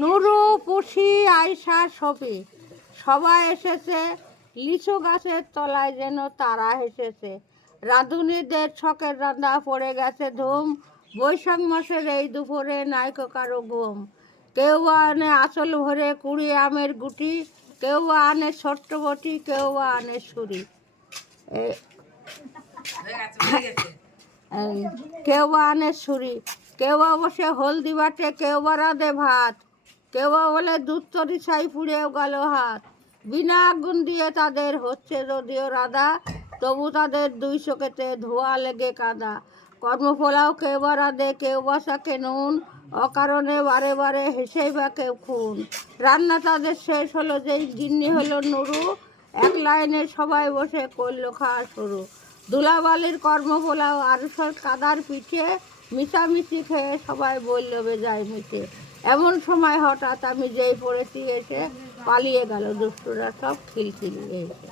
নুরু, পুষি, আয়সা, সবই সবাই এসেছে। লিচু গাছের তলায় যেন তারা হেসেছে। রাঁধুনিদের ছকের রান্না পড়ে গেছে ধুম। বৈশাখ মাসের এই দুপুরে নাইকো কারো ঘুম। কেউ বা আনে আঁচল ভরে কুড়ি আমের গুটি, কেউ বা আনে ছোট্ট বটি, কেউ বা আনে ছুরি। কেউ বা আনে ছুরি, কেউ বা বসে হলদি বাটে, কেউ বা রাঁধে ভাত, কেউ বা বলে দুধ তরি ছাই পুড়েও গেল হাত। বিনা আগুন দিয়ে তাদের হচ্ছে যদিও রাধা, তবু তাদের দুই চোখেতে ধোয়া লেগে কাদা। কর্মফলাও কেউ বা রাঁধে, কেউ বা শাকে নুন, অকারণে বারে বারে হেসেই বা কেউ খুন। রান্না তাদের শেষ হলো যেই গিন্নি হলো নুরু, এক লাইনে সবাই বসে করলো খাওয়া শুরু। ধুলাবালির কর্মফলাও আরুষের কাদার পিঠে, মিশামিশি খেয়ে সবাই বলল বেজায় মিঠে। এমন সময় হঠাৎ আমি যেই পড়েছি এসে, পালিয়ে গেল দুষ্টুরা সব খিলখিলিয়ে এসে।